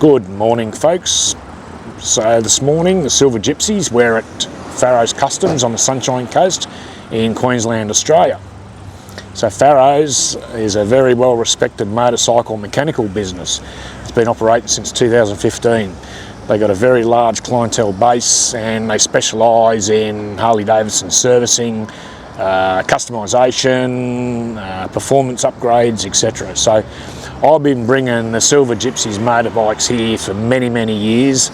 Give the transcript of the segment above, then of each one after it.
Good morning, folks. So this morning, the Silver.gypsies, we're at Farrows Customs on the Sunshine Coast in Queensland, Australia. So Farrows is a very well respected motorcycle mechanical business. It's been operating since 2015. They got a very large clientele base and they specialise in Harley Davidson servicing, customisation, performance upgrades, etc. So I've been bringing the Silver.gypsies motorbikes here for many years,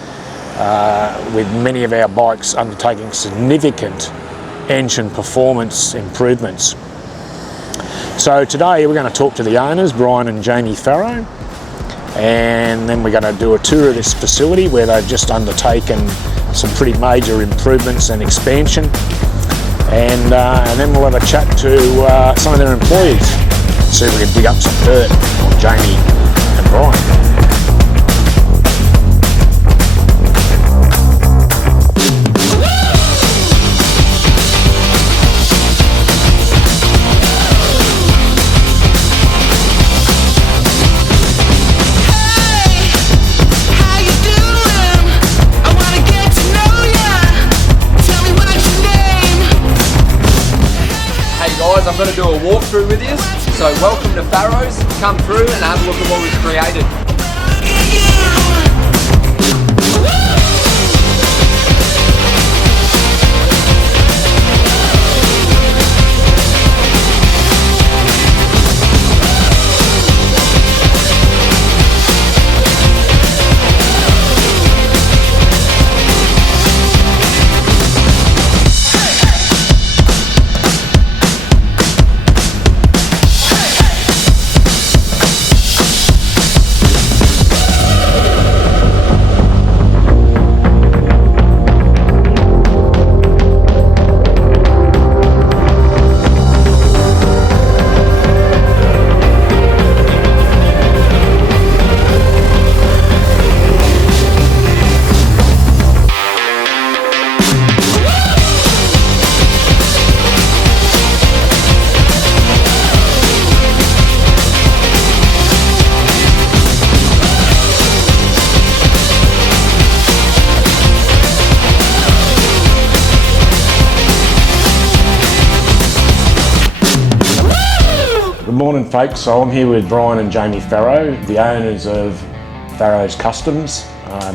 with many of our bikes undertaking significant engine performance improvements. So today we're going to talk to the owners, Brian and Jamie Faroh, and then we're going to do a tour of this facility where they've just undertaken some pretty major improvements and expansion, and then we'll have a chat to some of their employees, see if we can dig up some dirt on Jamie and Brian. I'm going to do a walkthrough with you, so welcome to Farrows. Come through and have a look at what we've created. Good morning, folks. So I'm here with Brian and Jamie Faroh, the owners of Farrows Customs,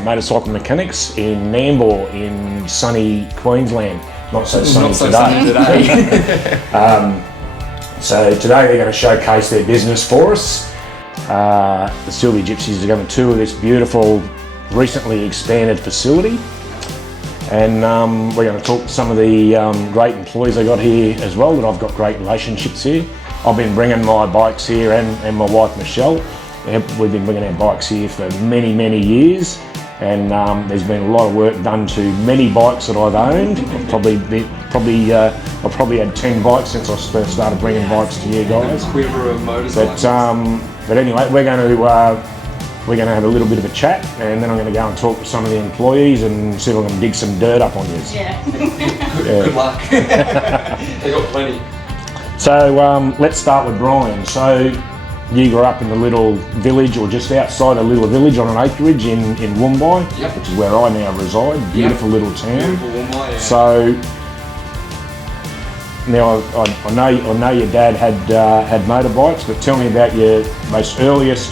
motorcycle mechanics in Nambour in sunny Queensland. Not so sunny today. So today they're going to showcase their business for us. The Silver.gypsies are going to tour this beautiful, recently expanded facility, and we're going to talk to some of the great employees they got here as well, that I've got great relationships here. I've been bringing my bikes here and my wife Michelle. We've been bringing our bikes here for many years, and there's been a lot of work done to many bikes that I've owned. I've probably had 10 bikes since I first started bringing bikes to you guys. Quiver of motorcycles. But anyway, we're going to have a little bit of a chat, and then I'm going to go and talk to some of the employees and see if I can dig some dirt up on you. Yeah. Good luck. They got plenty. So let's start with Brian. So you grew up in the little village, or just outside a little village on an acreage in Woombai, yep, which is where I now reside. Beautiful little town. Beautiful Woombai, yeah. So now I know your dad had motorbikes, but tell me about your most earliest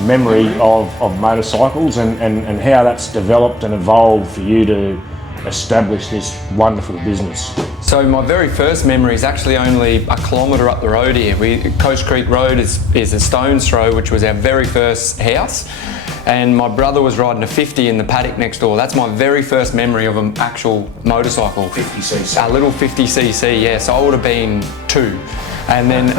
memory of motorcycles and how that's developed and evolved for you to establish this wonderful business. So my very first memory is actually only a kilometre up the road here. Coast Creek Road is a stone's throw, which was our very first house. And my brother was riding a 50 in the paddock next door. That's my very first memory of an actual motorcycle. 50cc. A little 50cc, yeah. So I would have been 2. And then,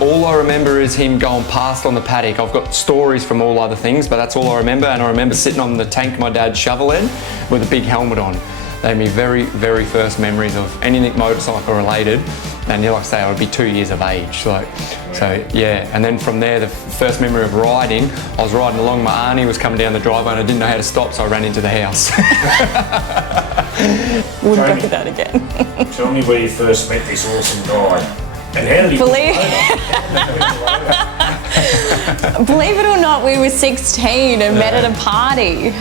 all I remember is him going past on the paddock. I've got stories from all other things, but that's all I remember. And I remember sitting on the tank my dad shoveled with a big helmet on. They gave me very first memories of anything motorcycle related. And like I say, I would be 2 years of age. So yeah. And then from there, the first memory of riding, I was riding along, my auntie was coming down the driveway and I didn't know how to stop, so I ran into the house. Wouldn't do that again. Tell me where you first met this awesome guy. And how did he Believe it or not, we were 16 and met at a party.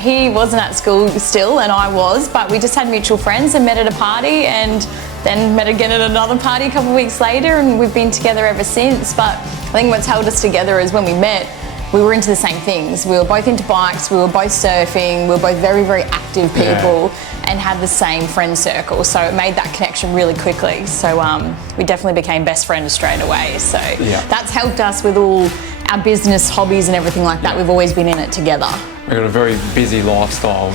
He wasn't at school still, and I was, but we just had mutual friends and met at a party, and then met again at another party a couple of weeks later, and we've been together ever since. But I think what's held us together is when we met, we were into the same things. We were both into bikes, we were both surfing, we were both very, very active people and had the same friend circle. So it made that connection really quickly. So we definitely became best friends straight away. So that's helped us with all our business, hobbies and everything like that. We've always been in it together. We've got a very busy lifestyle.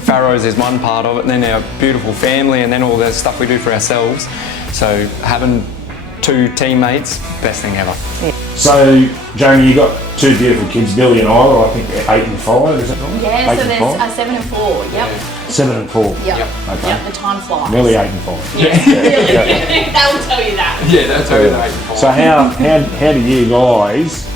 Farrows is one part of it, and then our beautiful family, and then all the stuff we do for ourselves. So having 2 teammates, best thing ever. Yeah. So, Jamie, you got 2 beautiful kids, Billy and Isla. I think they're 8 and 5, is that right? Yeah, so there's 7 and 4, yep. 7 and 4? Yep. Okay. Yep, the time flies. Nearly 8 and 5. Yeah. They'll tell you that. Yeah, that's how 8 and 5. So how do you guys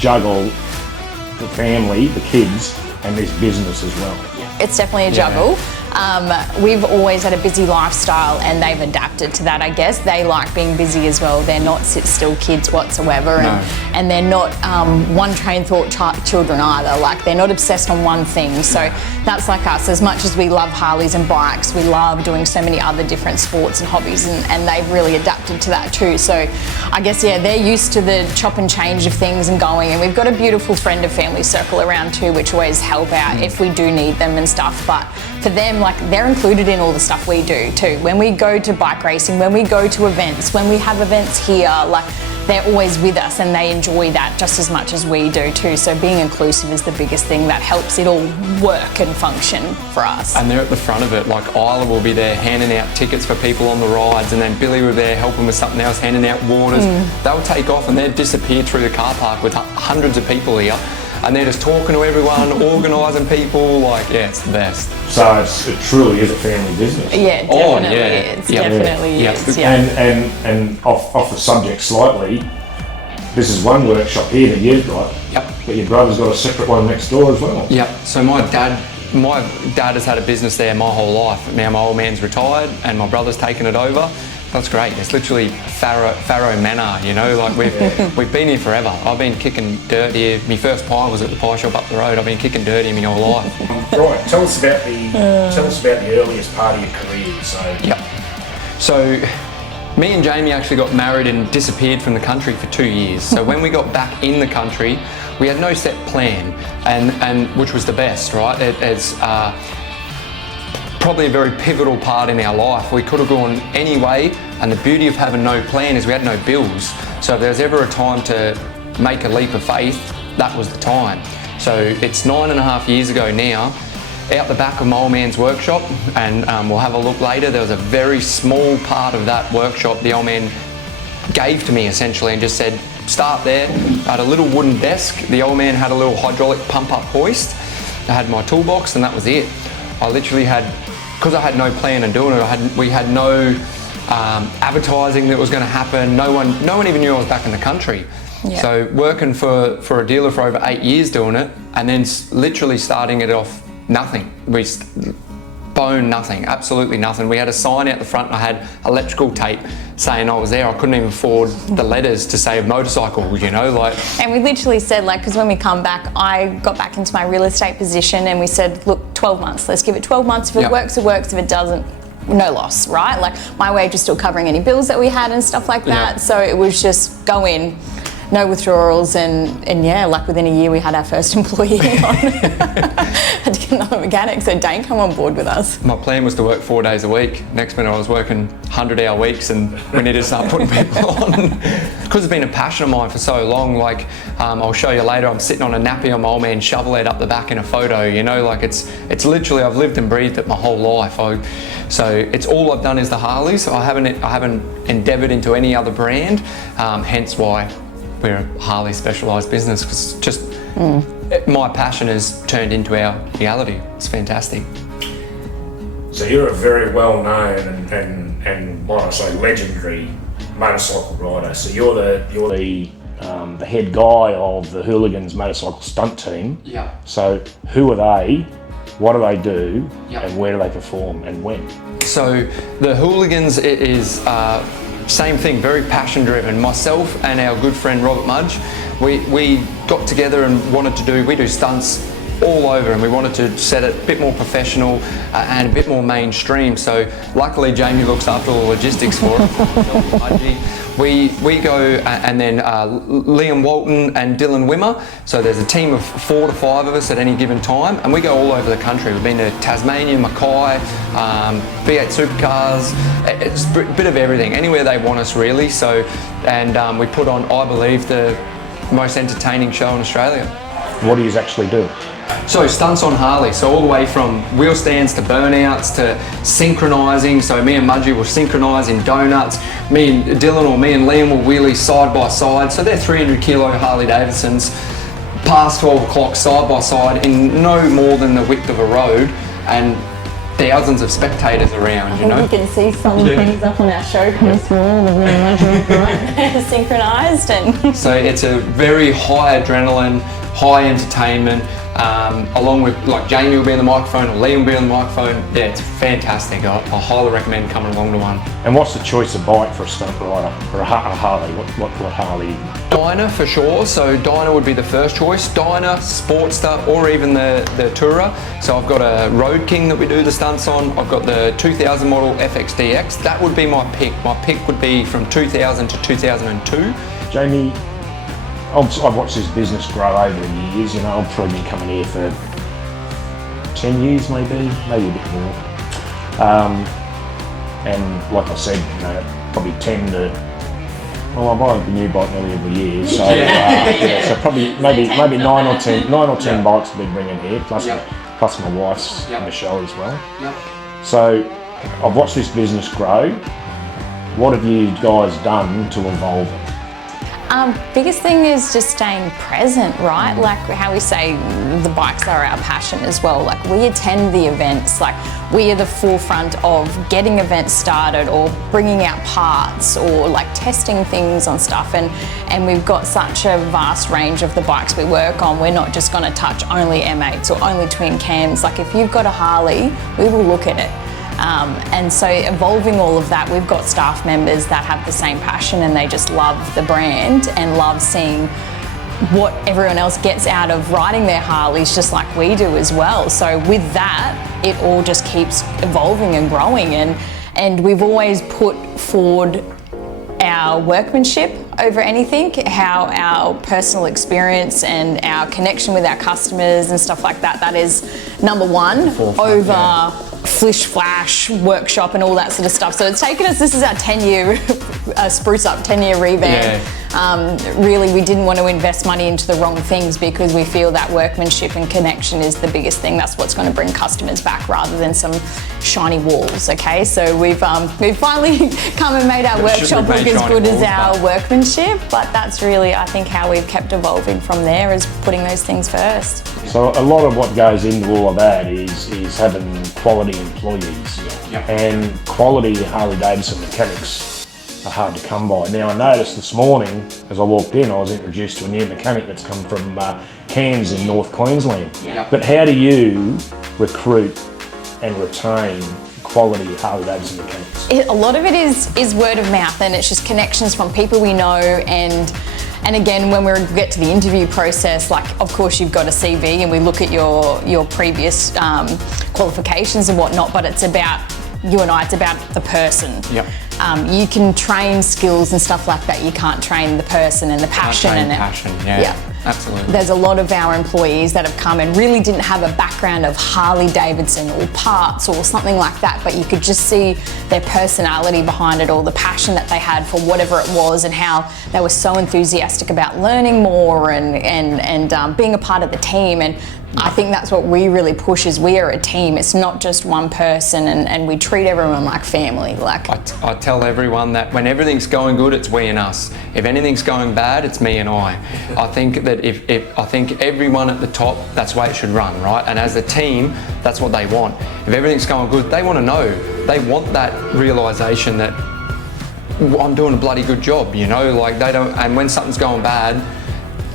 juggle the family, the kids, and this business as well? It's definitely a juggle. We've always had a busy lifestyle, and they've adapted to that, I guess. They like being busy as well. They're not sit-still kids whatsoever, and they're not one-train thought children either. Like, they're not obsessed on one thing. So that's like us. As much as we love Harleys and bikes, we love doing so many other different sports and hobbies, and they've really adapted to that too. So I guess, they're used to the chop and change of things and going, and we've got a beautiful friend of family circle around too, which always help out if we do need them and stuff. But for them, like, they're included in all the stuff we do too. When we go to bike racing, when we go to events, when we have events here, like, they're always with us, and they enjoy that just as much as we do too. So being inclusive is the biggest thing that helps it all work and function for us. And they're at the front of it. Like, Isla will be there handing out tickets for people on the rides, and then Billy will be there helping with something else, handing out waters. They'll take off and they'll disappear through the car park with hundreds of people here. And they're just talking to everyone, organising people, like, it's the best. So it truly is a family business. Yeah, definitely is. Definitely is. Yeah. And off the subject slightly, this is one workshop here that you've got. But your brother's got a separate one next door as well. So my dad has had a business there my whole life. Now my old man's retired and my brother's taken it over. That's great. It's literally Faroh Manor, you know, like we've been here forever. I've been kicking dirt here. My first pie was at the pie shop up the road. I've been kicking dirt here my whole life. Right, tell us about the earliest part of your career. So me and Jamie actually got married and disappeared from the country for 2 years. So when we got back in the country, we had no set plan, and which was the best, right? It's probably a very pivotal part in our life. We could have gone any way, and the beauty of having no plan is we had no bills. So if there was ever a time to make a leap of faith, that was the time. So it's 9.5 years ago now, out the back of my old man's workshop, and we'll have a look later. There was a very small part of that workshop the old man gave to me essentially, and just said, start there. I had a little wooden desk. The old man had a little hydraulic pump up hoist. I had my toolbox, and that was it. I literally had, because I had no plan in doing it, we had no advertising that was going to happen. No one even knew I was back in the country. So working for a dealer for over 8 years doing it, and then literally starting it off nothing. We bone nothing, absolutely nothing. We had a sign out the front, and I had electrical tape saying I was there. I couldn't even afford the letters to say motorcycle, you know, like. And we literally said, like, because when we come back, I got back into my real estate position, and we said, look, 12 months, let's give it 12 months. If it works, it works. If it doesn't, no loss, right? Like, my wage was still covering any bills that we had and stuff like that. So it was just go in, no withdrawals, and yeah, like within a year we had our first employee on. Had to get another mechanic, so Dane come on board with us. My plan was to work 4 days a week. Next minute I was working 100-hour weeks, and we needed to start putting people on. Because it's been a passion of mine for so long, like I'll show you later, I'm sitting on a nappy on my old man's shovel head up the back in a photo, you know, like it's literally, I've lived and breathed it my whole life. So it's all I've done is the Harleys. I haven't endeavoured into any other brand, hence why we're a Harley specialised business, because just my passion has turned into our reality. It's fantastic. So you're a very well-known and what I say, legendary motorcycle rider. So you're the head guy of the Hooligans motorcycle stunt team. Yeah. So who are they? What do they do? And where do they perform and when? So the Hooligans is same thing, very passion driven. Myself and our good friend Robert Mudge, we got together and we do stunts all over, and we wanted to set it a bit more professional and a bit more mainstream. So luckily Jamie looks after all the logistics for it. We go and then Liam Walton and Dylan Wimmer. So there's a team of 4 to 5 of us at any given time, and we go all over the country. We've been to Tasmania, Mackay, V8 supercars. It's a bit of everything, anywhere they want us really. So, and we put on, I believe, the most entertaining show in Australia. What do you actually do? So stunts on Harley, so all the way from wheel stands to burnouts to synchronising. So me and Mudgy will synchronise in donuts. Me and Dylan or me and Liam will wheelie side by side. So they're 300 kilo Harley Davidsons, past 12 o'clock side by side in no more than the width of a road, and thousands of spectators around, you know. You can see some things up on our show comes through all of them synchronised. And so it's a very high adrenaline, high entertainment, along with, like, Jamie will be on the microphone or Liam will be on the microphone. Yeah, it's fantastic. I highly recommend coming along to one. And what's the choice of bike for a stunt rider, or a Harley? What Harley? Dyna for sure. So Dyna would be the first choice. Dyna, Sportster, or even the Tourer. So I've got a Road King that we do the stunts on. I've got the 2000 model FXDX. That would be my pick. My pick would be from 2000 to 2002. Jamie, I've watched this business grow over the years. You know, I've probably been coming here for 10 years, maybe a bit more. And like I said, you know, probably 10 to, well, I buy a new bike nearly every year, so yeah, so probably maybe 9 or 10 bikes have been bringing here, plus my wife's Michelle as well. So I've watched this business grow. What have you guys done to evolve it? Biggest thing is just staying present, right? Like how we say, the bikes are our passion as well. Like we attend the events, like we are the forefront of getting events started or bringing out parts or like testing things on stuff. And we've got such a vast range of the bikes we work on. We're not just going to touch only M8s or only twin cams. Like if you've got a Harley, we will look at it. And so evolving all of that, we've got staff members that have the same passion and they just love the brand and love seeing what everyone else gets out of riding their Harleys just like we do as well. So with that, it all just keeps evolving and growing, and we've always put forward our workmanship over anything, how our personal experience and our connection with our customers and stuff like that, that is number one over flish flash workshop and all that sort of stuff. So it's taken us, this is our 10-year spruce up, 10-year revamp. Really, we didn't want to invest money into the wrong things because we feel that workmanship and connection is the biggest thing. That's what's going to bring customers back rather than some shiny walls, okay? So we've finally come and made our workshop look as good as our workmanship, but that's really, I think, how we've kept evolving from there, is putting those things first. So a lot of what goes into all of that is having quality employees, and quality Harley Davidson mechanics are hard to come by. Now I noticed this morning as I walked in, I was introduced to a new mechanic that's come from Cairns in North Queensland. But how do you recruit and retain quality Harley Davidson mechanics? A lot of it is word of mouth, and it's just connections from people we know. And again, when we get to the interview process, like of course you've got a CV and we look at your previous qualifications and whatnot, but it's about you and I, it's about the person. You can train skills and stuff like that, you can't train the person and the passion. Absolutely. There's a lot of our employees that have come and really didn't have a background of Harley Davidson or parts or something like that, but you could just see their personality behind it, or the passion that they had for whatever it was, and how they were so enthusiastic about learning more and being a part of the team. And I think that's what we really push, is we are a team. It's not just one person, and we treat everyone like family. Like I tell everyone that when everything's going good, it's we and us. If anything's going bad, it's me and I. I think that if I think everyone at the top, that's the way it should run, right? And as a team, that's what they want. If everything's going good, they want to know. They want that realisation that I'm doing a bloody good job, you know? Like they don't. And when something's going bad,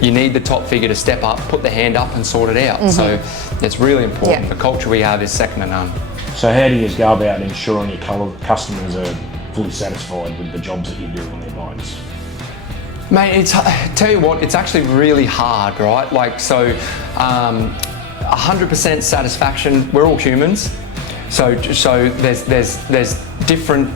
you need the top figure to step up, put the hand up and sort it out. So it's really important. The culture we have is second to none. So how do you go about ensuring your customers are fully satisfied with the jobs that you do on their bikes? Mate, tell you what, it's actually really hard, right? Like, so 100% satisfaction, we're all humans. So there's different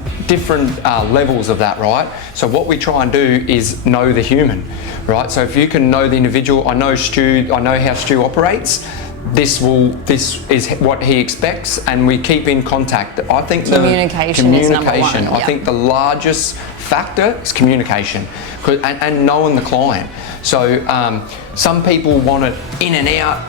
levels of that, right? So what we try and do is know the human, right? So if you can know the individual, I know how Stu operates. This is what he expects, and we keep in contact. I think communication is number one. I think the largest factor is communication, and knowing the client. So some people want it in and out.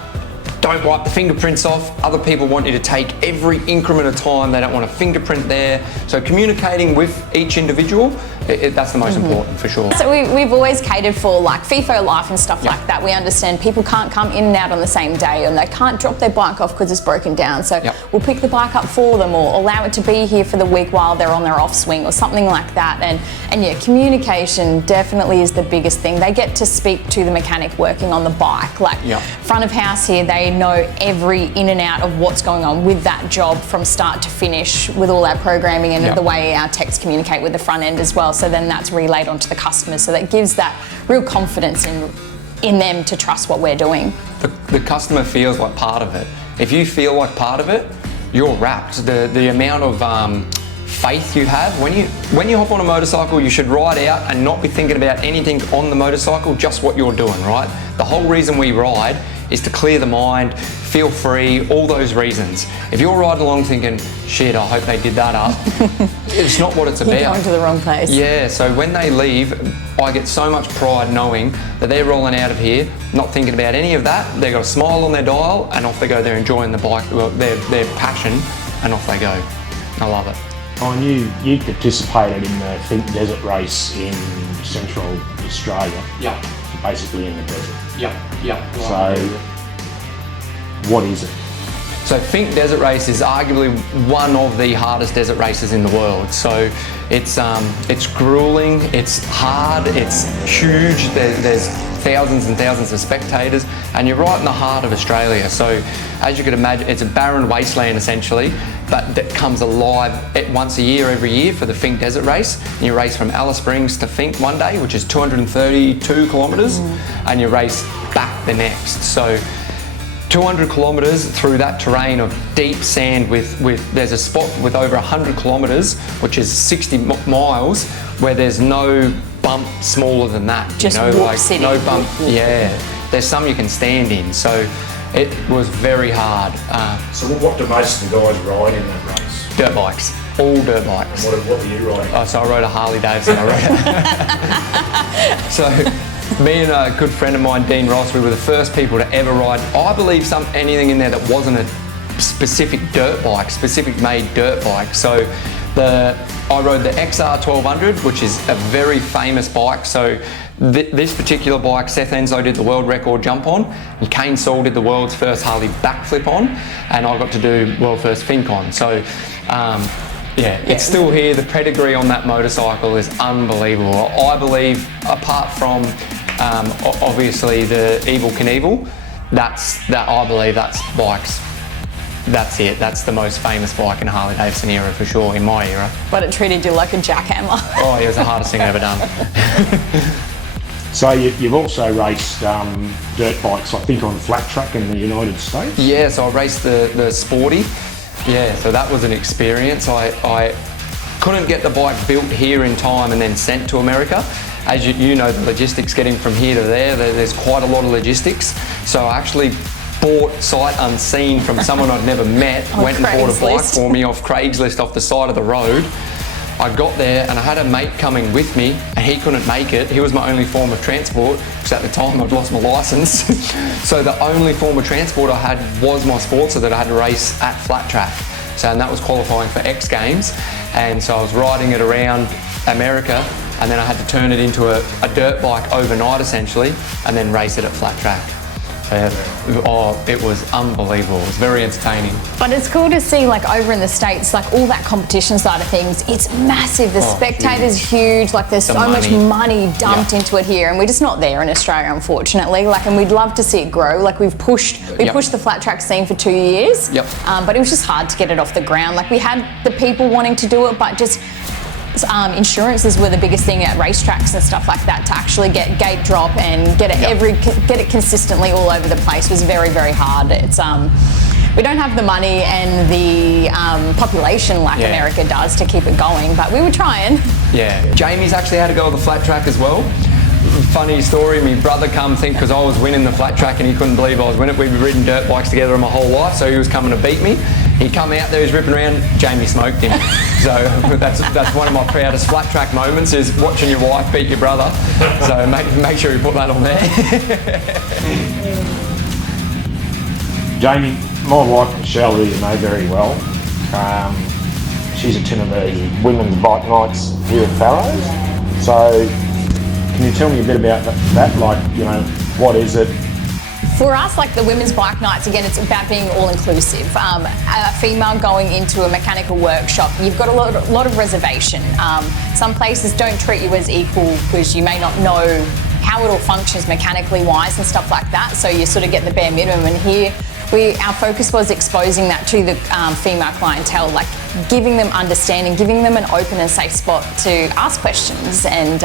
Don't wipe the fingerprints off. Other people want you to take every increment of time. They don't want a fingerprint there. So communicating with each individual, that's the most important for sure. So we've always catered for like FIFO life and stuff like that. We understand people can't come in and out on the same day, and they can't drop their bike off because it's broken down. So we'll pick the bike up for them, or allow it to be here for the week while they're on their off swing or something like that. And yeah, communication definitely is the biggest thing. They get to speak to the mechanic working on the bike. Like front of house here, they know every in and out of what's going on with that job from start to finish, with all our programming and the way our techs communicate with the front end as well. So then that's relayed onto the customers. So that gives that real confidence in them to trust what we're doing. The customer feels like part of it. If you feel like part of it, you're wrapped. The amount of faith you have when you hop on a motorcycle, you should ride out and not be thinking about anything on the motorcycle, just what you're doing, right? The whole reason we ride is to clear the mind, feel free, all those reasons. If you're riding along thinking, shit, I hope they did that up, it's not what it's about. You're going to the wrong place. Yeah, so when they leave, I get so much pride knowing that they're rolling out of here, not thinking about any of that. They've got a smile on their dial, and off they go. They're enjoying the bike, their passion, and off they go. I love it. I knew you participated in the Think Desert race in Central Australia. Yeah. So basically in the desert. Yeah. So, what is it? So Think Desert Race is arguably one of the hardest desert races in the world. So it's grueling, it's hard, it's huge. There's thousands and thousands of spectators, and you're right in the heart of Australia. So as you could imagine, it's a barren wasteland essentially, but that comes alive once a year, every year for the Think Desert Race. And you race from Alice Springs to Think one day, which is 232 kilometres, and you race back the next. So 200 kilometres through that terrain of deep sand there's a spot with over 100 kilometres, which is 60 miles, where there's no bump smaller than that. Just city. No bump, There's some you can stand in, so it was very hard. So what do most of the guys ride in that race? Dirt bikes, all dirt bikes. And what were you riding? So I rode a Harley Davidson. So me and a good friend of mine, Dean Ross, we were the first people to ever ride, I believe, anything in there that wasn't a specific dirt bike, specific made dirt bike. So I rode the XR 1200, which is a very famous bike. So this particular bike, Seth Enzo did the world record jump on, and Kane Saul did the world's first Harley backflip on, and I got to do world first Fink on. So it's still here. The pedigree on that motorcycle is unbelievable. I believe, apart from obviously the Evel Knievel, I believe that's bikes. That's it. That's the most famous bike in Harley Davidson era for sure, in my era. But it treated you like a jackhammer. Oh, it was the hardest thing I've ever done. So you've also raced dirt bikes, I think, on flat track in the United States? Yeah, so I raced the Sporty. Yeah, so that was an experience. I couldn't get the bike built here in time and then sent to America. As you know, the logistics getting from here to there's quite a lot of logistics. So I actually bought sight unseen from someone I'd never met, went and bought a bike for me off Craigslist off the side of the road. I got there and I had a mate coming with me and he couldn't make it. He was my only form of transport, because at the time I'd lost my licence. So the only form of transport I had was my Sportster that I had to race at flat track. So, and that was qualifying for X Games. And so I was riding it around America, and then I had to turn it into a dirt bike overnight essentially, and then race it at flat track. It was unbelievable. It was very entertaining. But it's cool to see, like, over in the States, like, all that competition side of things, it's massive. The spectators huge. Like, there's so much money dumped into it here, and we're just not there in Australia, unfortunately. Like, and we'd love to see it grow. Like, we pushed the flat track scene for 2 years. But it was just hard to get it off the ground. Like, we had the people wanting to do it, but just insurances were the biggest thing at racetracks and stuff like that. To actually get gate drop and get it consistently all over the place was very, very hard. It's we don't have the money and the population like America does to keep it going, but we were trying. Yeah, Jamie's actually had to go on the flat track as well. Funny story, my brother come think because I was winning the flat track and he couldn't believe I was winning. We'd ridden dirt bikes together my whole life, so he was coming to beat me. He come out there, he's ripping around, Jamie smoked him. So that's one of my proudest flat track moments, is watching your wife beat your brother. So make sure you put that on there. Jamie, my wife Michelle, who you know very well, she's attending the women's bike nights here at Farrows. So can you tell me a bit about that? Like, you know, what is it? For us, like the women's bike nights, again, it's about being all-inclusive. A female going into a mechanical workshop, you've got a lot of reservation. Some places don't treat you as equal because you may not know how it all functions mechanically wise and stuff like that, so you sort of get the bare minimum. And here, our focus was exposing that to the female clientele, like giving them understanding, giving them an open and safe spot to ask questions and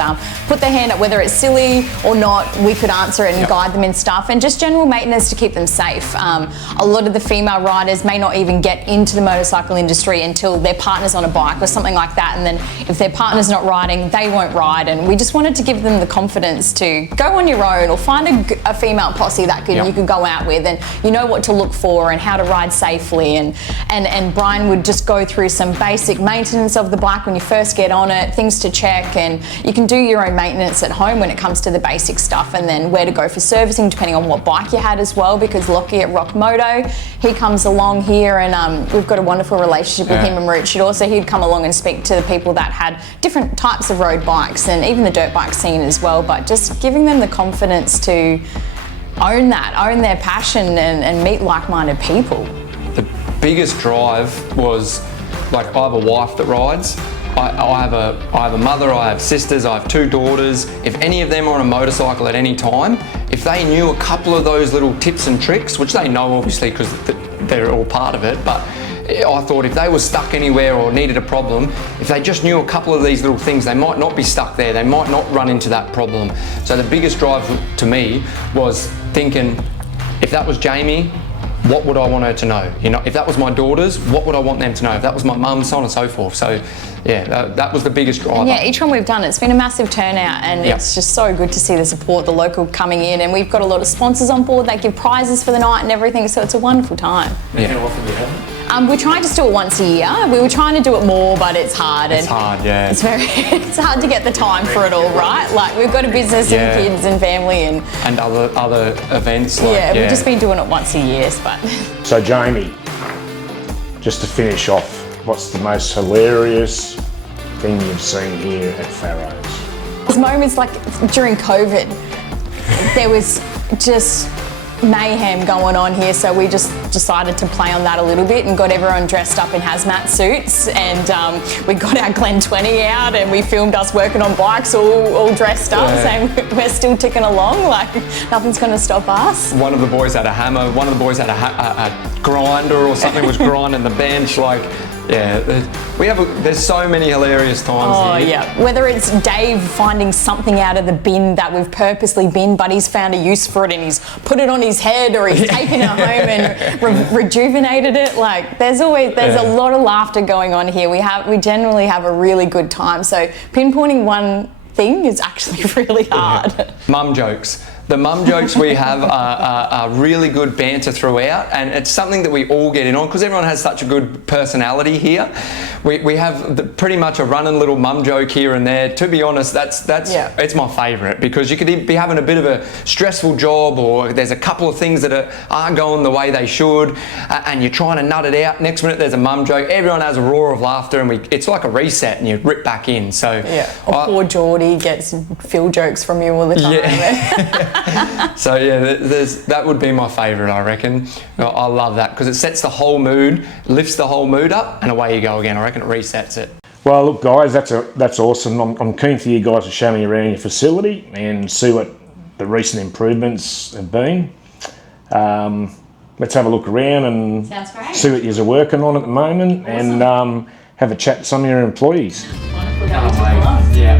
put their hand up, whether it's silly or not, we could answer it and guide them in stuff, and just general maintenance to keep them safe. A lot of the female riders may not even get into the motorcycle industry until their partner's on a bike or something like that, and then if their partner's not riding, they won't ride, and we just wanted to give them the confidence to go on your own or find a female posse that you could go out with, and you know what to look for and how to ride safely, and Brian would just go through some basic maintenance of the bike when you first get on it, things to check, and you can do your own maintenance at home when it comes to the basic stuff, and then where to go for servicing depending on what bike you had as well, because Lockie at Rock Moto, he comes along here, and we've got a wonderful relationship with him and Richard. So he'd come along and speak to the people that had different types of road bikes and even the dirt bike scene as well, but just giving them the confidence to own their passion and meet like-minded people. The biggest drive was, like, I have a wife that rides. I have a mother, I have sisters, I have 2 daughters. If any of them are on a motorcycle at any time, if they knew a couple of those little tips and tricks, which they know obviously because they're all part of it, but I thought if they were stuck anywhere or needed a problem, if they just knew a couple of these little things, they might not be stuck there, they might not run into that problem. So the biggest drive to me was thinking, if that was Jamie, what would I want her to know? You know, if that was my daughters, what would I want them to know? If that was my mum, so on and so forth. So yeah, that was the biggest driver. Yeah, each one we've done, it's been a massive turnout, and it's just so good to see the support, the local coming in, and we've got a lot of sponsors on board. They give prizes for the night and everything, so it's a wonderful time. Yeah. How often do you have them? We're trying to just do it once a year. We were trying to do it more, but it's hard. It's hard, yeah. It's hard to get the time for it all, right? Like, we've got a business and kids and family and other events. Like, we've just been doing it once a year, but. So Jamie, just to finish off, what's the most hilarious thing you've seen here at Farrows? There's moments like during COVID, there was just mayhem going on here, so we just decided to play on that a little bit and got everyone dressed up in hazmat suits, and we got our Glen 20 out and we filmed us working on bikes all dressed up, saying we're still ticking along, like nothing's going to stop us. One of the boys had a hammer, one of the boys had a grinder or something, was grinding the bench, like, yeah, there's so many hilarious times here. Yeah. Whether it's Dave finding something out of the bin that we've purposely binned, but he's found a use for it and he's put it on his head, or he's taken it home and rejuvenated it. Like, there's a lot of laughter going on here. We generally have a really good time. So pinpointing one thing is actually really hard. Mum jokes. The mum jokes we have are really good banter throughout, and it's something that we all get in on because everyone has such a good personality here. We have pretty much a running little mum joke here and there. To be honest, it's my favourite, because you could be having a bit of a stressful job, or there's a couple of things that aren't going the way they should, and you're trying to nut it out. Next minute there's a mum joke. Everyone has a roar of laughter, and it's like a reset, and you rip back in. So or poor Geordie gets Phil jokes from you all the time. Yeah. So yeah, that would be my favourite, I reckon. I love that because it sets the whole mood, lifts the whole mood up, and away you go again. I reckon it resets it. Well, look, guys, that's awesome. I'm keen for you guys to show me around your facility and see what the recent improvements have been. Let's have a look around and see what you're working on at the moment, and have a chat to some of your employees. Wonderful. Can't wait. Yeah.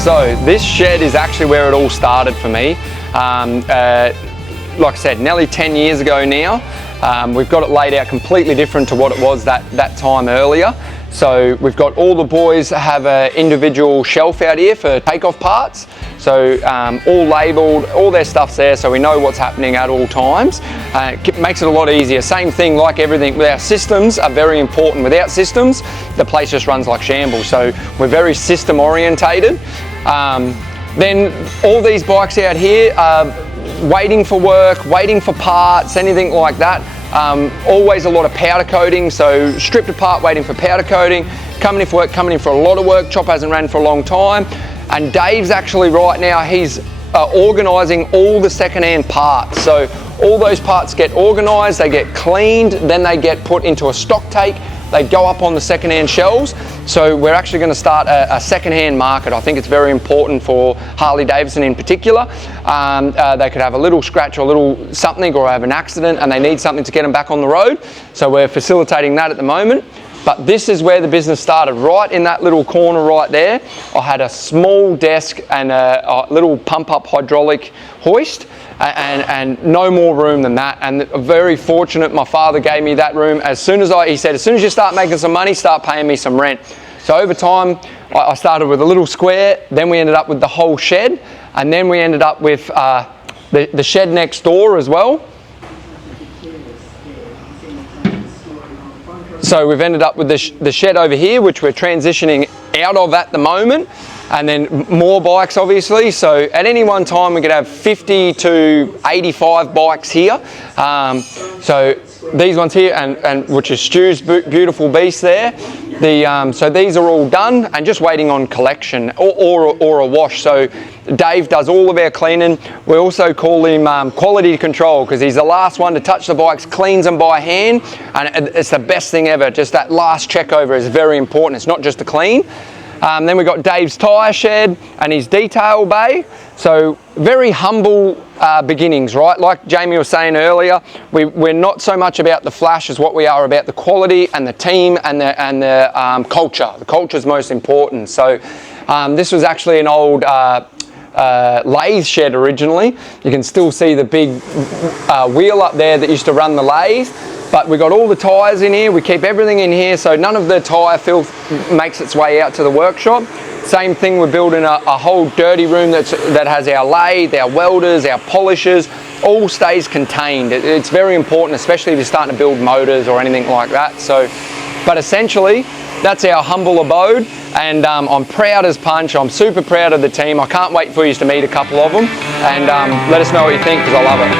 So this shed is actually where it all started for me. Like I said, nearly 10 years ago now. We've got it laid out completely different to what it was that time earlier. So we've got all the boys have an individual shelf out here for takeoff parts. So all labelled, all their stuff's there, so we know what's happening at all times. It makes it a lot easier. Same thing like everything with our systems are very important. Without systems, the place just runs like shambles. So we're very system orientated. Then all these bikes out here are waiting for work, waiting for parts, anything like that. Always a lot of powder coating, so stripped apart, waiting for powder coating, coming in for work, coming in for a lot of work. Chop hasn't ran for a long time. And Dave's actually right now, he's organising all the second-hand parts. So all those parts get organised, they get cleaned, then they get put into a stock take. They go up on the second-hand shelves. So we're actually going to start a second-hand market. I think it's very important for Harley Davidson in particular. They could have a little scratch or a little something or have an accident and they need something to get them back on the road. So we're facilitating that at the moment. But this is where the business started, right in that little corner right there. I had a small desk and a little pump-up hydraulic hoist. And no more room than that. And very fortunate, my father gave me that room. He said, as soon as you start making some money, start paying me some rent. So over time, I started with a little square, then we ended up with the whole shed, and then we ended up with the shed next door as well. So we've ended up with the shed over here, which we're transitioning out of at the moment. And then more bikes, obviously. So at any one time, we could have 50 to 85 bikes here. So these ones here, and which is Stu's beautiful beast there. So these are all done and just waiting on collection or a wash. So Dave does all of our cleaning. We also call him quality control because he's the last one to touch the bikes, cleans them by hand, and it's the best thing ever. Just that last check over is very important. It's not just to clean. Then we've got Dave's tyre shed and his detail bay. So very humble beginnings, right? Like Jamie was saying earlier, we're not so much about the flash as what we are about the quality and the team and the culture. The culture is most important. So this was actually an old lathe shed originally. You can still see the big wheel up there that used to run the lathe. But we got all the tyres in here, we keep everything in here so none of the tyre filth makes its way out to the workshop. Same thing, we're building a whole dirty room that has our lathe, our welders, our polishers, all stays contained. It's very important, especially if you're starting to build motors or anything like that. So, but essentially, that's our humble abode, and I'm proud as punch. I'm super proud of the team. I can't wait for you to meet a couple of them, and let us know what you think, because I love it.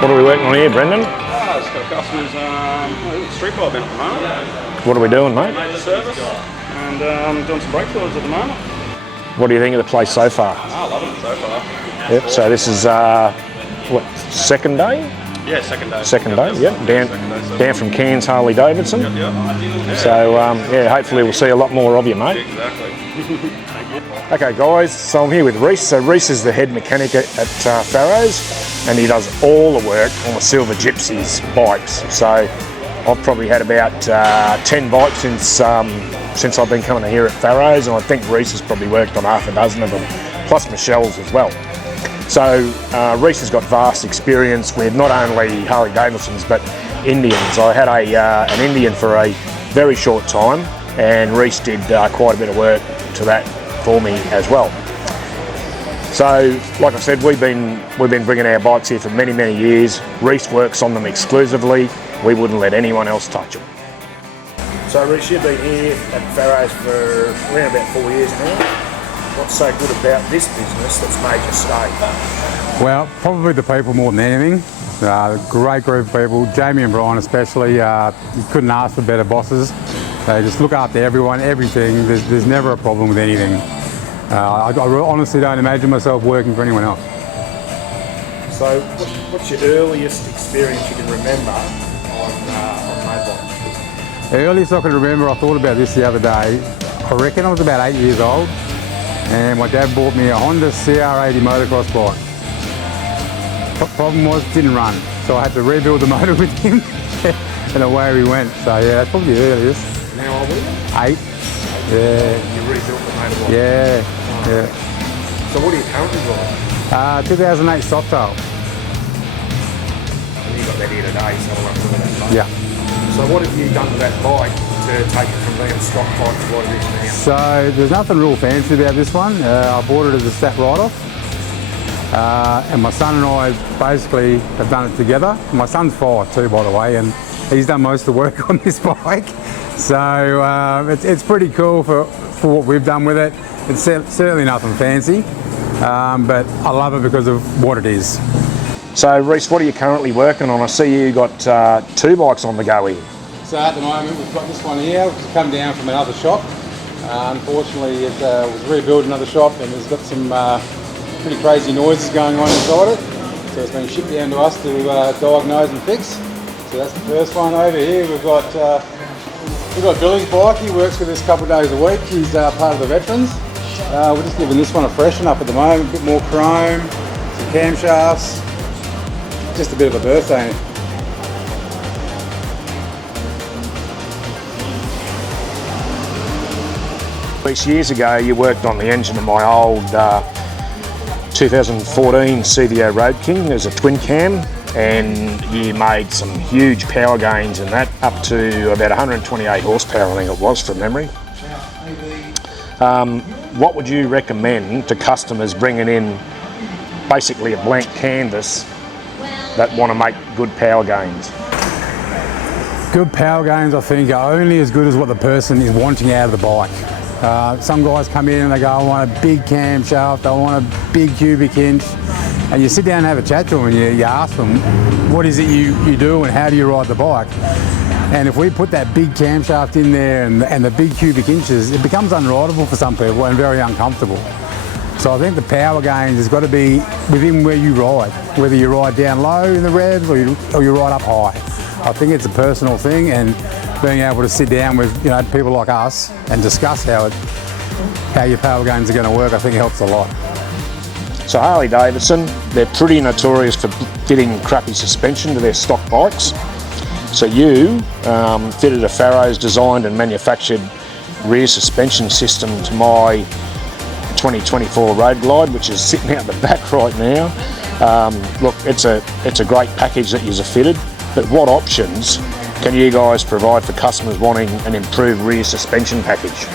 What are we working on here, Brendan? Just got a customer's street bike bin at the moment. What are we doing, mate? Service and doing some brake fluids at the moment. What do you think of the place so far? I love it so far. Yep, so this is, what, second day? Yeah, second day. Second day, yep. Down from Cairns, Harley Davidson. Yep. So, yeah, hopefully we'll see a lot more of you, mate. Exactly. Okay, guys, so I'm here with Reese. So Reese is the head mechanic at Farrows, and he does all the work on the Silver.gypsies bikes. So I've probably had about 10 bikes since I've been coming here at Farrows, and I think Reese has probably worked on half a dozen of them, plus Michelle's as well. So Reese has got vast experience with not only Harley Davidsons but Indians. I had an Indian for a very short time, and Reese did quite a bit of work to that for me as well. So, like I said, we've been bringing our bikes here for many, many years. Reese works on them exclusively. We wouldn't let anyone else touch them. So, Reese, you've been here at Farrows for around about 4 years now. What's so good about this business that's made you stay? Well, probably the people more than anything. Great group of people, Jamie and Brian especially. You couldn't ask for better bosses. They just look after everyone, everything. There's never a problem with anything. I honestly don't imagine myself working for anyone else. So, what's your earliest experience you can remember on motorbikes? Earliest I can remember, I thought about this the other day. I reckon I was about 8 years old, and my dad bought me a Honda CR80 motocross bike. The problem was it didn't run, so I had to rebuild the motor with him, and away we went. So yeah, that's probably the earliest. And how old were you? 8. Yeah. You rebuilt the motorbike? Yeah. Yeah. So what are you currently driving? 2008 Softail. And you got that here today, so I'll have to look at that bike. Yeah. So what have you done to that bike to take it from being a stock bike to what it is now? So there's nothing real fancy about this one. I bought it as a stat write-off. And my son and I basically have done it together. My son's 5 too, by the way, and he's done most of the work on this bike. So it's pretty cool for what we've done with it. It's certainly nothing fancy, but I love it because of what it is. So Reese, what are you currently working on? I see you got 2 bikes on the go here. So at the moment we've got this one here, which has come down from another shop. Unfortunately it was rebuilt another shop, and it's got some pretty crazy noises going on inside it. So it's been shipped down to us to diagnose and fix. So that's the first one. Over here we've got Billy's bike. He works with us a couple of days a week. He's part of the veterans. We're just giving this one a freshen up at the moment, a bit more chrome, some camshafts, just a bit of a birthday. Years ago you worked on the engine of my old 2014 CVO Road King as a twin cam, and you made some huge power gains in that, up to about 128 horsepower I think it was from memory. What would you recommend to customers bringing in basically a blank canvas that want to make good power gains? Good power gains, I think, are only as good as what the person is wanting out of the bike. Some guys come in and they go, I want a big camshaft, I want a big cubic inch, and you sit down and have a chat to them and you ask them, what is it you do and how do you ride the bike? And if we put that big camshaft in there and the big cubic inches, it becomes unrideable for some people and very uncomfortable. So I think the power gains has got to be within where you ride, whether you ride down low in the revs or you ride up high. I think it's a personal thing, and being able to sit down with people like us and discuss how your power games are going to work, I think helps a lot. So Harley Davidson, they're pretty notorious for fitting crappy suspension to their stock bikes. So you fitted a Farrows designed and manufactured rear suspension system to my 2024 Road Glide, which is sitting out the back right now. Look, it's a great package that you've fitted, but what options can you guys provide for customers wanting an improved rear suspension package?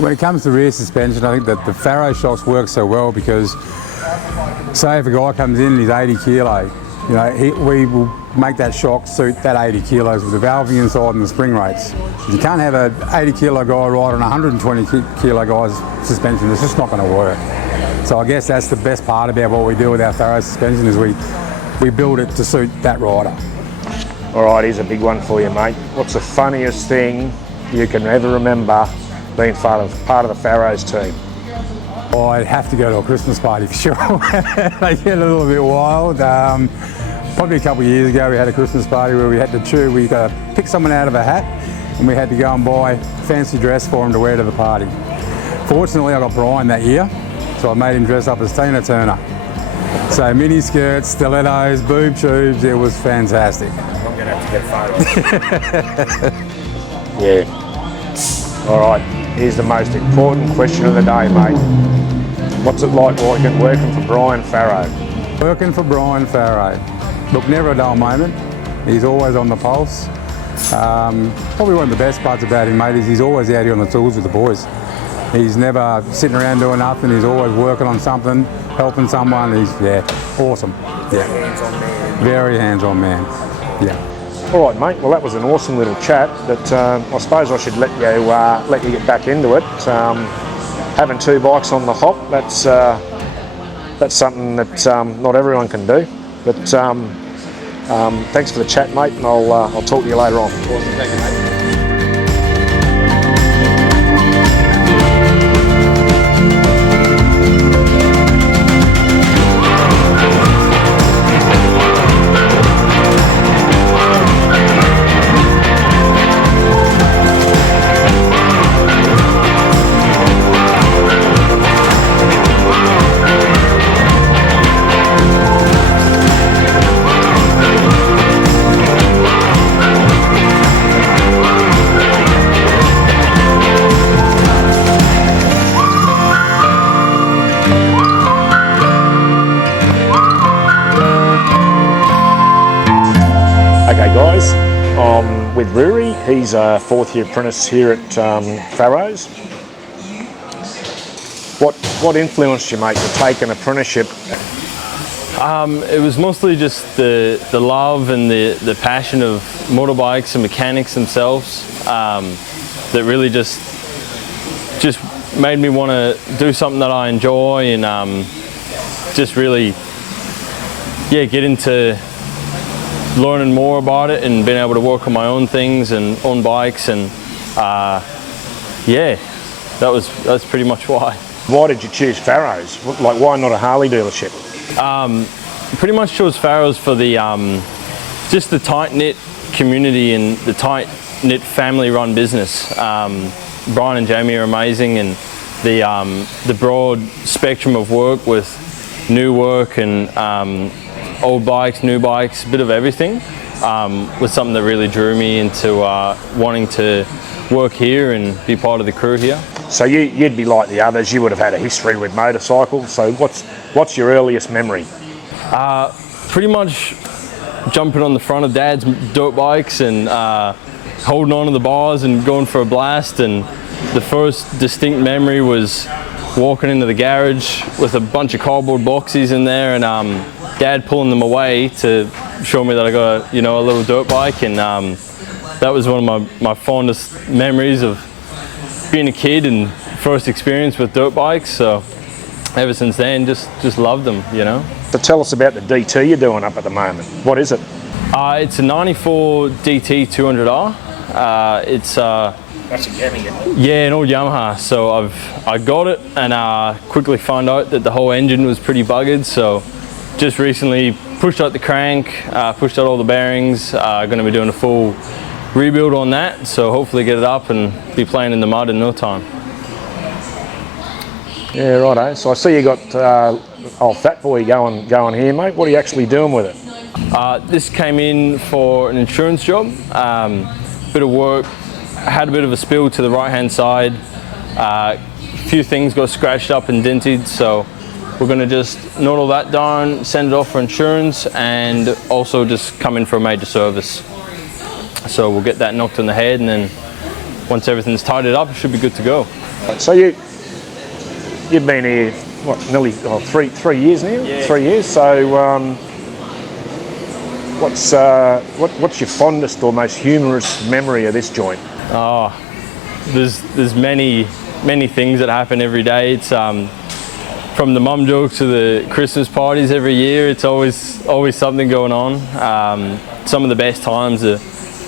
When it comes to rear suspension, I think that the Farrow shocks work so well because, say if a guy comes in and he's 80 kilo, we will make that shock suit that 80 kilos with the valving inside and the spring rates. You can't have an 80 kilo guy ride on a 120 kilo guy's suspension. It's just not going to work. So I guess that's the best part about what we do with our Farrow suspension is we build it to suit that rider. All right, here's a big one for you, mate. What's the funniest thing you can ever remember being part of the Farrows team? Oh, I'd have to go to a Christmas party for sure. They get a little bit wild. Probably a couple of years ago we had a Christmas party where we had to pick someone out of a hat and we had to go and buy a fancy dress for him to wear to the party. Fortunately I got Brian that year, so I made him dress up as Tina Turner. So mini skirts, stilettos, boob tubes, it was fantastic. I'm going to have to get photos. Yeah. All right, here's the most important question of the day, mate. What's it like working for Brian Faroh? Working for Brian Faroh. Look, never a dull moment. He's always on the pulse. Probably one of the best parts about him, mate, is he's always out here on the tools with the boys. He's never sitting around doing nothing. He's always working on something, helping someone. He's, awesome. Yeah. Hands-on man. Very hands-on man. Yeah. All right, mate. Well, that was an awesome little chat. But I suppose I should let you get back into it. Having two bikes on the hop, that's something that not everyone can do. But thanks for the chat, mate, and I'll talk to you later on. Awesome. Thank you, mate. Okay guys, I'm with Ruri. He's a fourth year apprentice here at Farrows. What influenced you, mate, to take an apprenticeship? It was mostly just the love and the passion of motorbikes and mechanics themselves that really just made me want to do something that I enjoy and just really get into learning more about it and being able to work on my own things and own bikes and that's pretty much why. Why did you choose Farrows? Like, why not a Harley dealership? Pretty much chose Farrows for the just the tight-knit community and the tight-knit family-run business. Brian and Jamie are amazing, and the broad spectrum of work with new work and old bikes, new bikes, a bit of everything, was something that really drew me into wanting to work here and be part of the crew here. So you'd be like the others, you would have had a history with motorcycles, so what's your earliest memory? Pretty much jumping on the front of Dad's dirt bikes and holding on to the bars and going for a blast, and the first distinct memory was walking into the garage with a bunch of cardboard boxes in there and Dad pulling them away to show me that I got a little dirt bike, and that was one of my fondest memories of being a kid and first experience with dirt bikes. So ever since then, just loved them, So tell us about the DT you're doing up at the moment. What is it? It's a 94 DT 200R. That's a Yamaha, isn't it? Yeah, an old Yamaha. So I got it and quickly found out that the whole engine was pretty buggered. So just recently pushed out the crank, pushed out all the bearings. Going to be doing a full rebuild on that. So hopefully get it up and be playing in the mud in no time. Yeah, righto. So I see you got old Fat Boy going here, mate. What are you actually doing with it? This came in for an insurance job. Bit of work, had a bit of a spill to the right-hand side. A few things got scratched up and dented, so we're going to just note all that down, send it off for insurance, and also just come in for a major service. So we'll get that knocked on the head, and then once everything's tidied up, it should be good to go. So you've been here, what, nearly 3 years now? Yeah. 3 years. So what's your fondest or most humorous memory of this joint? Oh, there's many things that happen every day. It's from the mum jokes to the Christmas parties every year. It's always something going on. Some of the best times are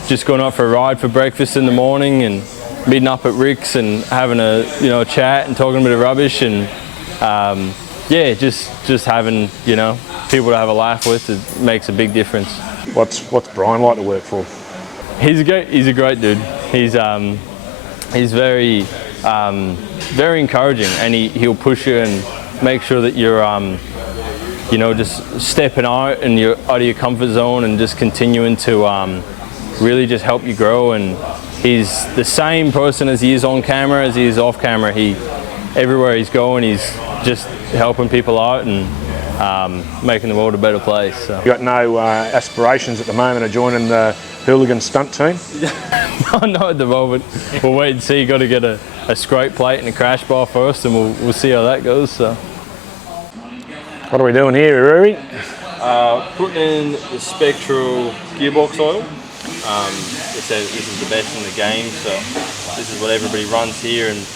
just going out for a ride for breakfast in the morning and meeting up at Rick's and having a chat and talking a bit of rubbish, and yeah, just having people to have a laugh with. It makes a big difference. What's Brian like to work for? He's a great dude. He's very encouraging, and he'll push you and make sure that you're just stepping out of your comfort zone and just continuing to really just help you grow. And he's the same person as he is on camera as he is off camera. Everywhere he's going, he's just helping people out and making the world a better place. So. You got no aspirations at the moment of joining the Hooligan stunt team? No, at the moment. We'll wait and see. Got to get a scrape plate and a crash bar first, and we'll see how that goes. So. What are we doing here, Rory? Putting in the spectral gearbox oil. It says this is the best in the game, so this is what everybody runs here, and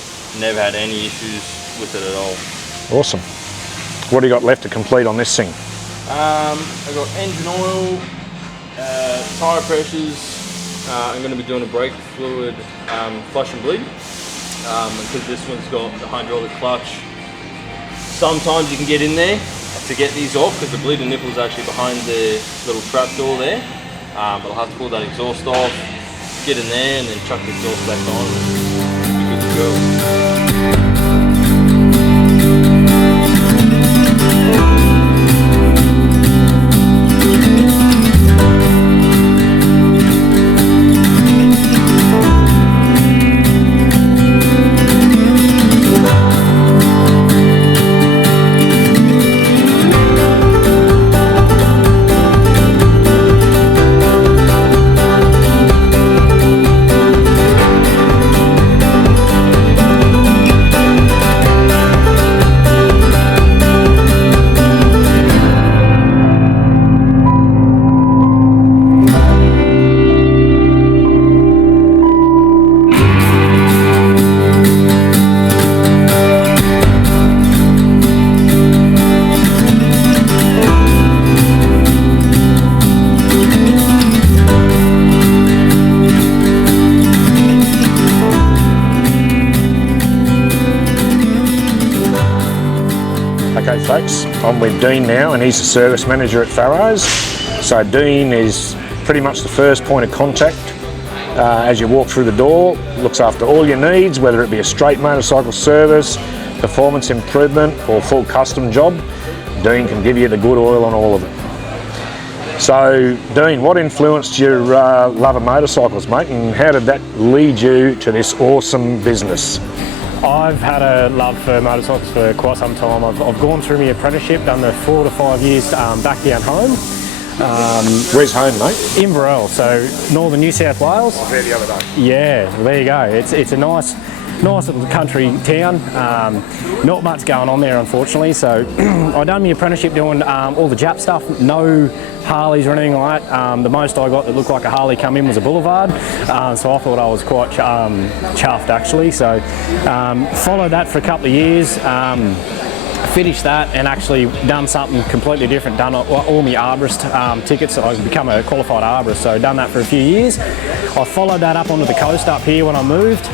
never had any issues with it at all. Awesome. What do you got left to complete on this thing? I got engine oil, tyre pressures. I'm going to be doing a brake fluid flush and bleed, because this one's got the hydraulic clutch. Sometimes you can get in there to get these off because the bleeding nipple is actually behind the little trap door there, but I'll have to pull that exhaust off, get in there, and then chuck the exhaust back on and be good to go. Okay folks, I'm with Dean now, and he's the service manager at Farrows. So Dean is pretty much the first point of contact as you walk through the door, looks after all your needs, whether it be a straight motorcycle service, performance improvement or full custom job. Dean can give you the good oil on all of it. So Dean, what influenced your love of motorcycles, mate, and how did that lead you to this awesome business? I've had a love for motorcycles for quite some time. I've gone through my apprenticeship, done the 4 to 5 years back down home. Where's home, mate? Inverell, so northern New South Wales. I was there the other day. Yeah, well, there you go. It's a nice little country town. Not much going on there, unfortunately. So I done my apprenticeship doing all the Jap stuff. No Harleys or anything like that. The most I got that looked like a Harley come in was a Boulevard. So I thought I was quite chuffed actually. So followed that for a couple of years. Finished that and actually done something completely different. Done all my arborist tickets. I've become a qualified arborist, so done that for a few years. I followed that up onto the coast up here when I moved.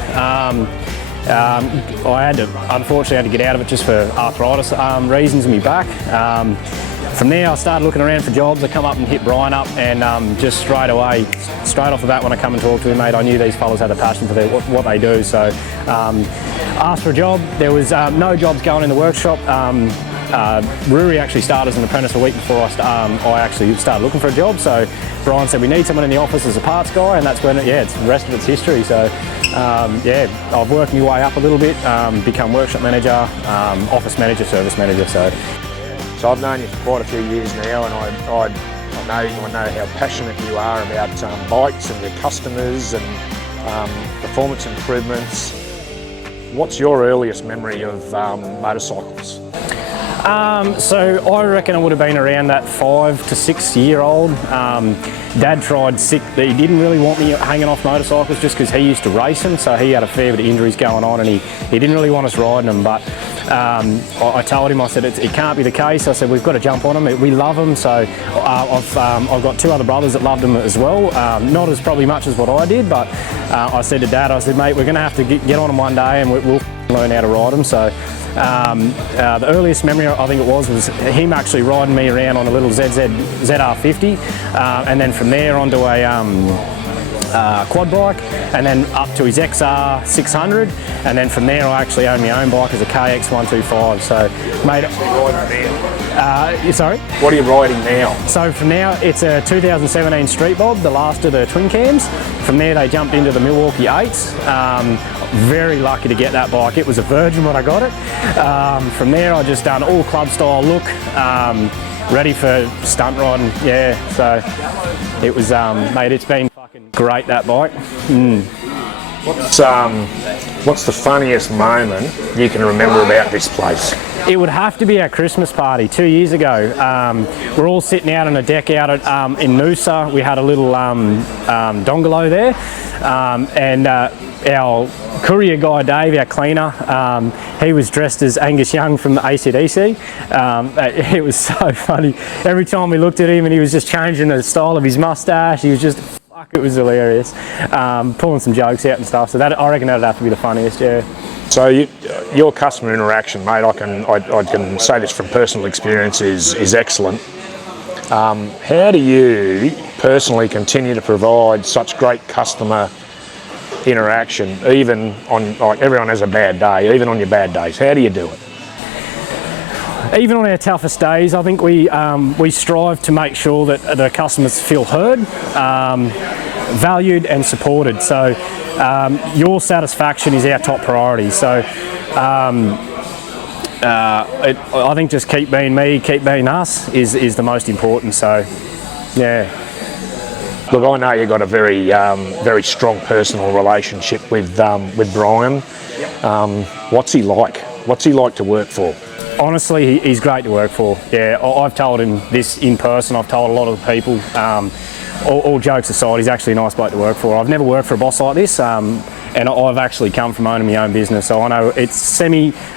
I unfortunately had to get out of it just for arthritis reasons in my back. from there I started looking around for jobs. I come up and hit Brian up, and just straight off the bat when I come and talk to him, mate, I knew these fellas had a passion for what they do. So asked for a job. There was no jobs going in the workshop. Rory actually started as an apprentice a week before I actually started looking for a job. So Brian said we need someone in the office as a parts guy, and that's when the rest of it's history. So I've worked my way up a little bit, become workshop manager, office manager, service manager. So I've known you for quite a few years now, and I know how passionate you are about bikes and your customers and performance improvements. What's your earliest memory of motorcycles? So I reckon I would have been around that 5 to 6 year old. Dad tried sick, he didn't really want me hanging off motorcycles just because he used to race them, so he had a fair bit of injuries going on, and he didn't really want us riding them. But I told him, I said it can't be the case. I said we've got to jump on them, we love them. So I've got 2 other brothers that loved them as well, not as probably much as what I did, but I said to Dad, I said, mate, we're going to have to get on them one day, and we'll learn how to ride them. So the earliest memory I think it was him actually riding me around on a little ZR50, and then from there onto a quad bike, and then up to his XR 600, and then from there I actually own my own bike as a KX 125. So, mate, sorry? What are you riding now? So from now it's a 2017 Street Bob, the last of the twin cams. From there they jumped into the Milwaukee 8s. Very lucky to get that bike. It was a virgin when I got it. From there I just done all club style look, ready for stunt riding. Yeah, so it was, mate, it's been fucking great, that bike. What's the funniest moment you can remember about this place? It would have to be our Christmas party 2 years ago. We're all sitting out on a deck out at, in Noosa. We had a little dongolo there, and our courier guy Dave, our cleaner, he was dressed as Angus Young from the AC/DC. It was so funny. Every time we looked at him and he was just changing the style of his mustache, he was just, fuck, it was hilarious. Pulling some jokes out and stuff. So that, I reckon that'd have to be the funniest, yeah. So your customer interaction, mate, I can say this from personal experience, is excellent. How do you personally continue to provide such great customer interaction, even on, like, everyone has a bad day, even on your bad days? How do you do it? Even on our toughest days, I think we strive to make sure that the customers feel heard, valued and supported. So your satisfaction is our top priority. So I think just keep being me, keep being us is the most important. So yeah. Look, I know you've got a very strong personal relationship with Brian. What's he like? What's he like to work for? Honestly, he's great to work for. Yeah, I've told him this in person. I've told a lot of the people. All jokes aside, he's actually a nice bloke to work for. I've never worked for a boss like this, and I've actually come from owning my own business, so I know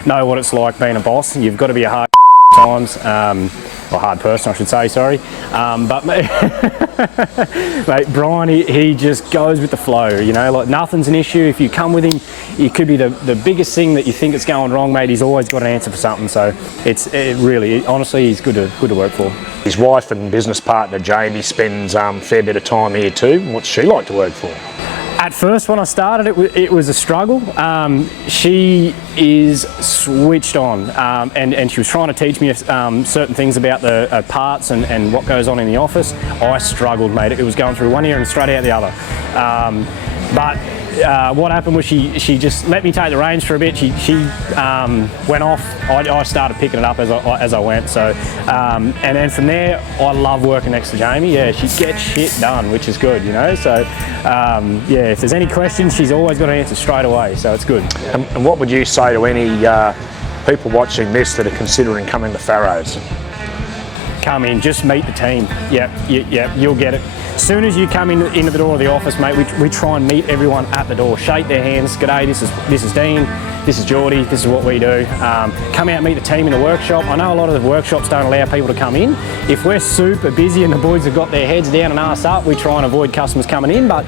know what it's like being a boss. You've got to be a hard times, or hard person, I should say. Sorry, but mate, Brian, he just goes with the flow. You know, like nothing's an issue. If you come with him, it could be the biggest thing that you think is going wrong, mate. He's always got an answer for something. So honestly, he's good to work for. His wife and business partner Jamie spends a fair bit of time here too. What's she like to work for? At first, when I started, it was a struggle. She is switched on, and she was trying to teach me certain things about the parts and what goes on in the office. I struggled, mate. It was going through one ear and straight out the other. But what happened was she just let me take the reins for a bit. She went off. I started picking it up as I went. So and then from there, I love working next to Jamie. Yeah, she gets shit done, which is good, you know. So yeah, if there's any questions, she's always got an answer straight away. So it's good. And what would you say to any people watching this that are considering coming to Farrows? Come in, just meet the team. Yep, you'll get it. As soon as you come into the door of the office, mate, we try and meet everyone at the door. Shake their hands. G'day, this is Dean, this is Geordie, this is what we do. Come out and meet the team in the workshop. I know a lot of the workshops don't allow people to come in. If we're super busy and the boys have got their heads down and arse up, we try and avoid customers coming in. But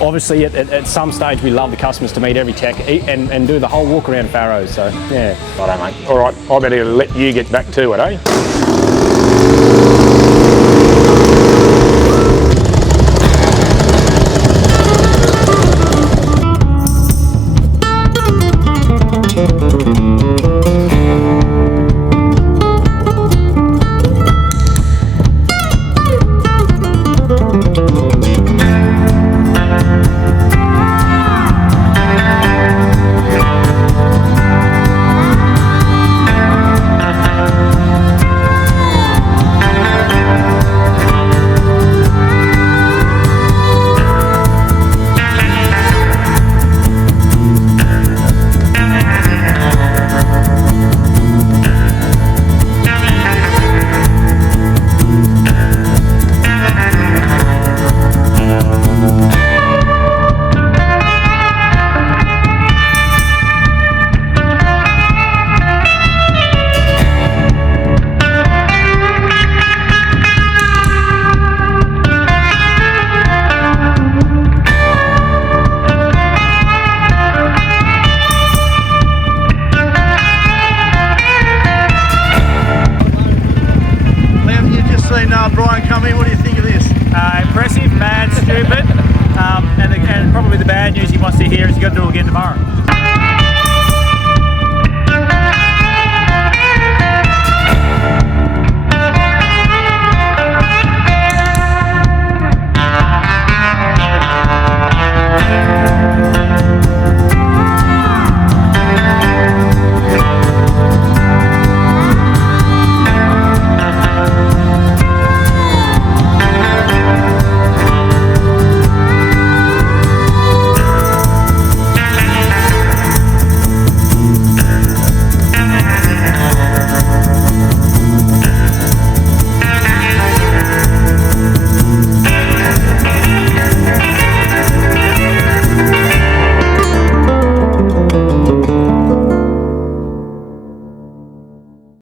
obviously at some stage we love the customers to meet every tech and do the whole walk around Farrows. So yeah. Righto, mate. All right, I better let you get back to it, eh? Brian come in, what do you think of this? Impressive, mad, stupid, and probably the bad news he wants to hear is he's got to do it again tomorrow.